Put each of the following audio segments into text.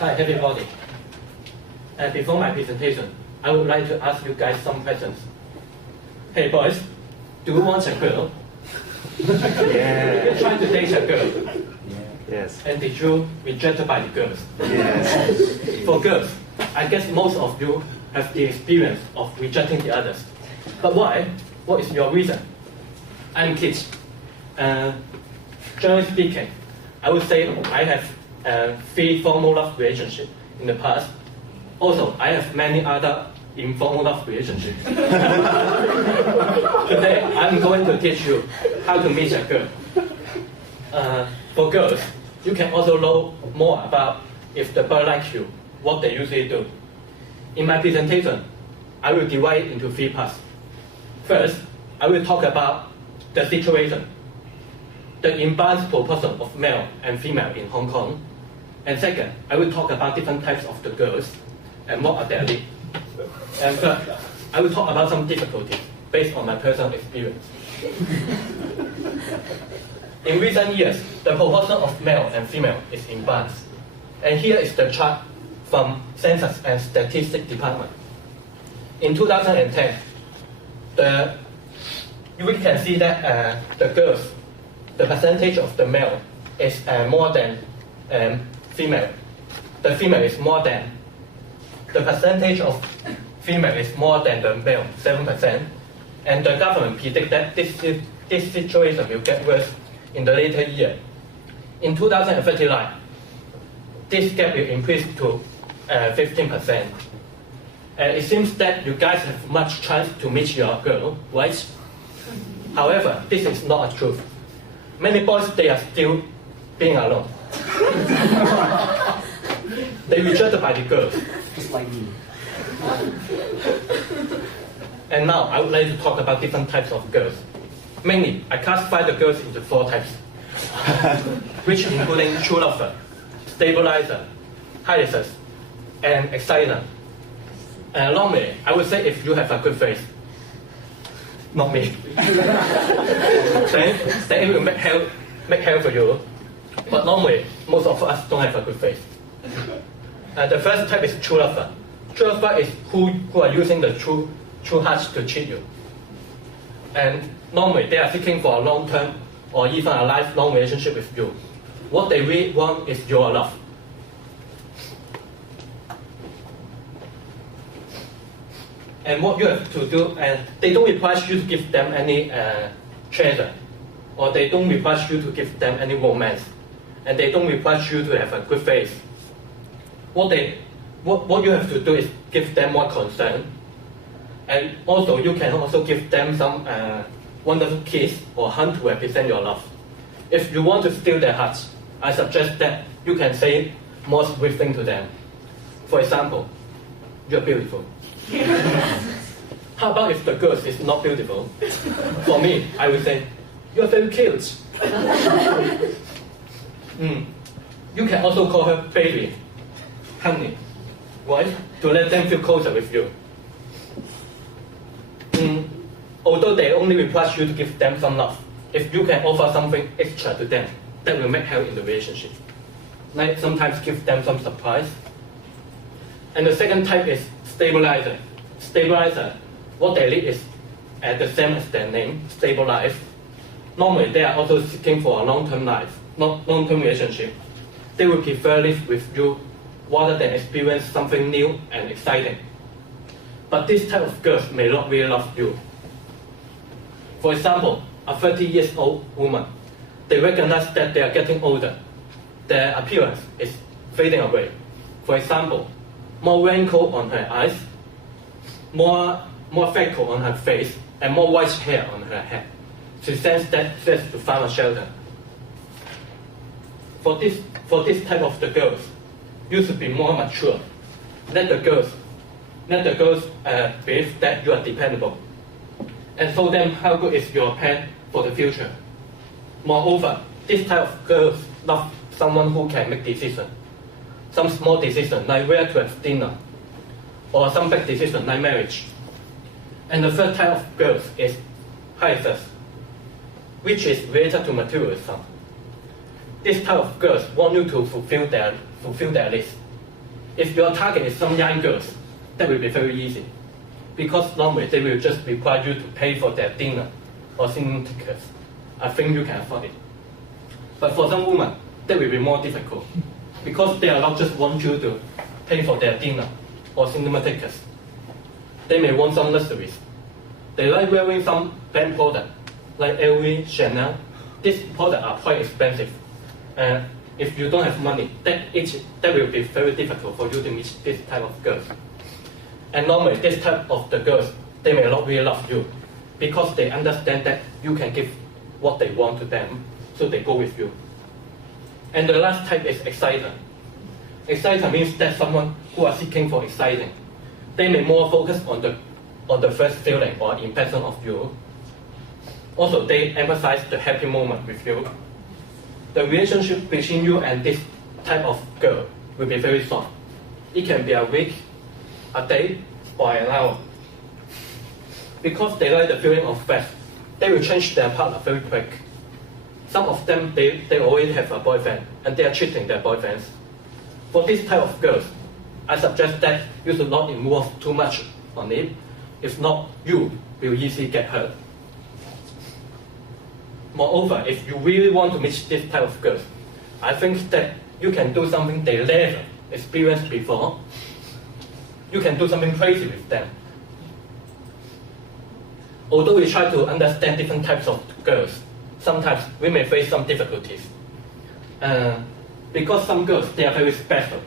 Hi, everybody. Before my presentation, I would like to ask you guys some questions. Hey boys, do you want a girl? Yeah. You're trying to date a girl. Yes. And did you rejected by the girls? Yes. For girls, I guess most of you have the experience of rejecting the others. But why? What is your reason? I'm kids. Generally speaking, I would say I have 3 formal love relationships in the past. Also, I have many other informal love relationships. Today, I'm going to teach you how to meet a girl. For girls, you can also know more about if the boy likes you, what they usually do. In my presentation, I will divide it into 3 parts. First, I will talk about the situation, the imbalanced proportion of male and female in Hong Kong. And second, I will talk about different types of the girls and what are their needs. And third, I will talk about some difficulties based on my personal experience. In recent years, the proportion of male and female is imbalanced. And here is the chart from Census and Statistics Department. In 2010, we can see that the girls, the percentage of the male is more than female. The female is more than, the percentage of female is more than the male, 7%. And the government predicts that this situation will get worse in the later year. In 2039, this gap will increase to 15%. It seems that you guys have much chance to meet your girl, right? However, this is not a truth. Many boys, they are still being alone. They rejected by the girls. Just like me. And now I would like to talk about different types of girls. Mainly, I classify the girls into 4 types, which including true lover, stabilizer, hyacinth, and exciter. Normally, I would say if you have a good face, not me, then it will make hell for you. But normally, most of us don't have a good face. The first type is true lover. True lover is who are using the true hearts to cheat you. And normally, they are seeking for a long-term or even a lifelong relationship with you. What they really want is your love. And what you have to do, and they don't require you to give them any treasure, or they don't require you to give them any romance, and they don't require you to have a good face. What you have to do is give them more concern, and also you can also give them some wonderful kiss or hug to represent your love. If you want to steal their hearts, I suggest that you can say more sweet things to them. For example, you're beautiful. How about if the girl is not beautiful? For me, I would say, you're very cute. You can also call her baby, honey, right? To let them feel closer with you. Although they only require you to give them some love, if you can offer something extra to them, that will make help in the relationship. Like sometimes give them some surprise. And the second type is stabilizer. Stabilizer, what they need is the same as their name, stable life. Normally, they are also seeking for a long-term life, not long-term relationship. They will prefer live with you rather than experience something new and exciting. But this type of girls may not really love you. For example, a 30-year-old woman, they recognize that they are getting older. Their appearance is fading away. For example, more wrinkle on her eyes, more freckle on her face, and more white hair on her head. She senses that she has to find a shelter. For this type of the girls, you should be more mature. Let the girls believe that you are dependable, and show them how good is your plan for the future. Moreover, this type of girls love someone who can make decisions. Some small decisions like where to have dinner, or some big decisions like marriage. And the third type of girls is hyacinth, which is related to materialism. This type of girls want you to fulfill their needs. If your target is some young girls, that will be very easy. Because normally they will just require you to pay for their dinner or cinema tickets. I think you can afford it. But for some women, that will be more difficult. Because they are not just want you to pay for their dinner or cinema tickets. They may want some luxuries. They like wearing some brand product, like LV, Chanel. These products are quite expensive. If you don't have money, that will be very difficult for you to meet this type of girls. And normally, this type of the girls, they may not really love you because they understand that you can give what they want to them, so they go with you. And the last type is exciter. Exciter means that someone who are seeking for exciting. They may more focus on the first feeling or impression of you. Also, they emphasize the happy moment with you. The relationship between you and this type of girl will be very short. It can be a week, a day, or an hour. Because they like the feeling of fast, they will change their partner very quick. Some of them, they already have a boyfriend, and they are cheating their boyfriends. For this type of girls, I suggest that you should not involve too much on it. If not, you will easily get hurt. Moreover, if you really want to meet this type of girls, I think that you can do something they never experienced before. You can do something crazy with them. Although we try to understand different types of girls, sometimes we may face some difficulties. Because some girls, they are very special,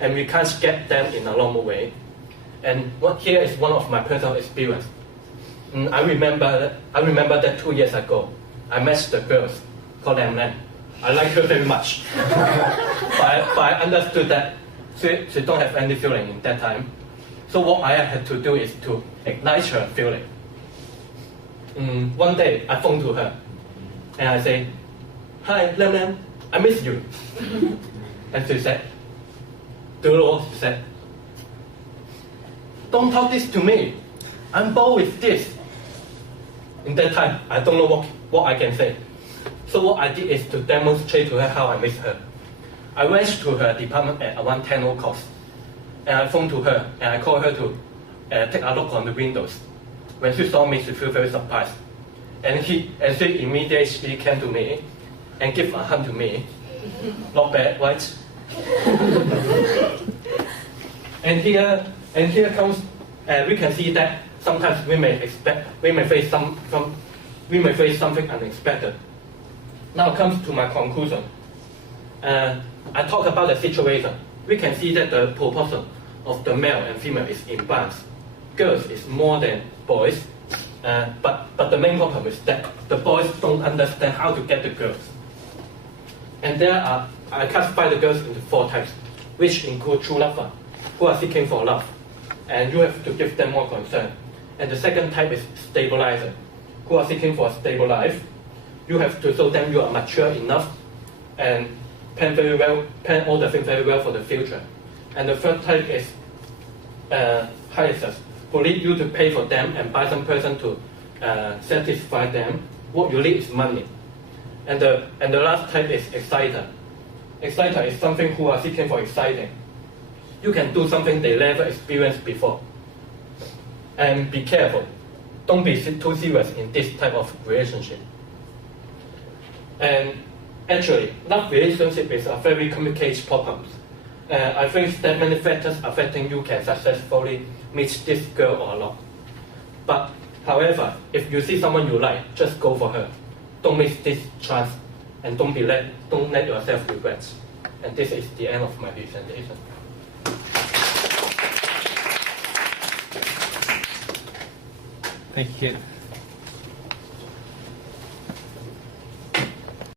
and we can't get them in a normal way. And here is one of my personal experience. I remember that 2 years ago, I met the girls called Lam Lam. I like her very much. but I understood that she don't have any feeling in that time. So what I had to do is to ignite her feeling. One day, I phoned to her, and I say, "Hi, Lam Lam, I miss you." And she said, "Do you know what she said? Don't talk this to me. I'm bored with this." In that time, I don't know what I can say. So what I did is to demonstrate to her how I miss her. I went to her department at around 10 o'clock, and I phoned to her, and I called her to take a look on the windows. When she saw me, she felt very surprised. And she immediately came to me and gave a hug to me. Not bad, right? And here comes, we can see that sometimes we may face something unexpected. Now comes to my conclusion. I talk about the situation. We can see that the proportion of the male and female is in balance. Girls is more than boys, but the main problem is that the boys don't understand how to get the girls. And I classify the girls into 4 types, which include true lover, who are seeking for love, and you have to give them more concern. And the second type is stabilizer, who are seeking for a stable life. You have to show them you are mature enough and plan all the things very well for the future. And the third type is hyacinth, who need you to pay for them and buy some person to satisfy them. What you need is money. And the last type is exciter. Exciter is something who are seeking for exciting. You can do something they never experienced before. And be careful. Don't be too serious in this type of relationship. And actually, love relationship is a very complicated problem. I think that many factors affecting you can successfully meet this girl or not. But however, if you see someone you like, just go for her. Don't miss this chance, and don't let yourself regret. And this is the end of my presentation. Thank you, Kit.